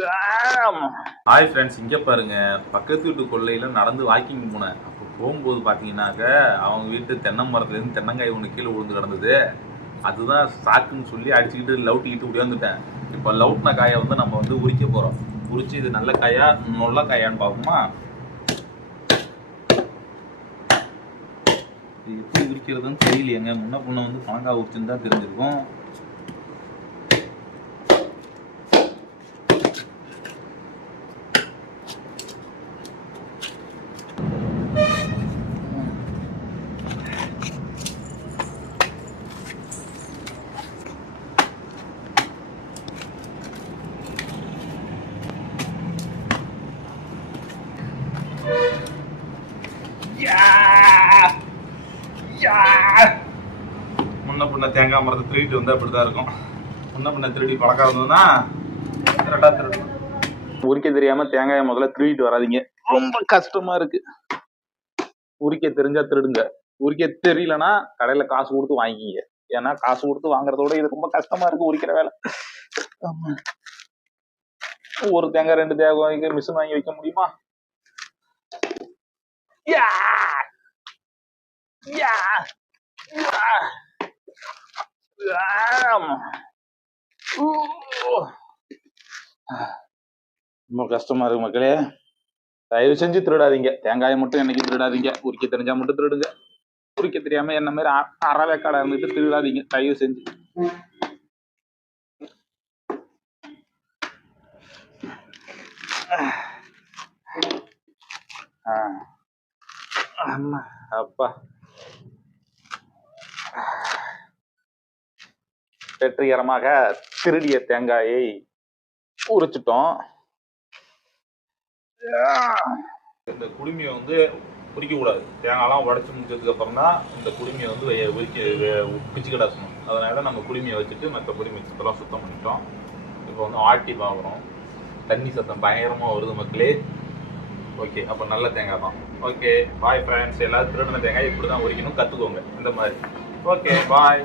Hi friends, இங்கே பாருங்க. பக்கத்து வீட்டு கொல்லையில் நடந்து வாக்கிங் போனேன். அப்போ போகும்போது பார்த்தீங்கன்னாக்க அவங்க வீட்டு தென்னை மரத்துலேருந்து தென்னங்காய் ஒன்று கீழே விழுந்து கிடந்தது. அதுதான் சாக்குன்னு சொல்லி அடிச்சுக்கிட்டு லவுட்டிக்கிட்டு உடையாந்துட்டேன். இப்போ லவுட்டின காயை வந்து நம்ம வந்து உரிக்க போகிறோம். உரிச்சு இது நல்ல காயா நொல்ல காயான்னு பார்ப்போமா? இது எப்படி உரிக்கிறதுன்னு தெரியலையேங்க. முன்ன பொண்ணை வந்து பணங்காய் உரிச்சுன்னு தான் தெரிஞ்சிருக்கும். முன்ன பின்ன தேங்காய் மரத்தை திருடிட்டு வந்தா அப்படிதான் இருக்கும். முன்ன பின்ன திருடி பழக்கம் இருந்ததுன்னா கரெக்டா திருடணும். உரிக்க தெரியாம தேங்காயை முதல்ல திருடிட்டு வராதிங்க, ரொம்ப கஷ்டமா இருக்கு. உரிக்க தெரிஞ்சா திருடுங்க, உரிக்க தெரியலன்னா கடையில காசு கொடுத்து வாங்கிக்கிங்க. ஏன்னா காசு கொடுத்து வாங்குறதோட இது ரொம்ப கஷ்டமா இருக்கு உரிக்கிற வேலை. ஒரு தேங்காய் 2 தேங்காய் மிஷின் வாங்கி வைக்க முடியுமா? ரொம்ப கஷ்டமா இருக்கு மக்களே. தயவு செஞ்சு திருடாதீங்க, தேங்காயை மட்டும் என்னைக்கு திருடாதீங்க. உரிக்க தெரிஞ்சா மட்டும் திருடுங்க. உரிக்க தெரியாம என்ன மாதிரி அறவேக்காடா இருந்துட்டு திருடாதீங்க தயவு செஞ்சு. அப்பா வெற்றிகரமாக திருடிய தேங்காயை உரிச்சிட்டோம். இந்த குடுமியை வந்து உரிக்க கூடாது. தேங்காய்லாம் உடச்சி முடிச்சதுக்கு அப்புறம் தான் இந்த குடுமியை வந்து பிச்சு கிடாசணும். அதனால நம்ம குடுமியை வச்சுட்டு மற்றபடி மிச்சத்தெல்லாம் சுத்தம் பண்ணிட்டோம். இப்போ வந்து ஆட்டி பார்க்குறோம். தண்ணி சத்தம் பயங்கரமாக வருது மக்களே. ஓகே, அப்போ நல்ல தேங்காய் தான். Okay bye friends. எல்லாரும் திருடின தேங்காய் இப்படி தான் உரிக்கணும், கற்றுக்கோங்க இந்த மாதிரி. Okay bye.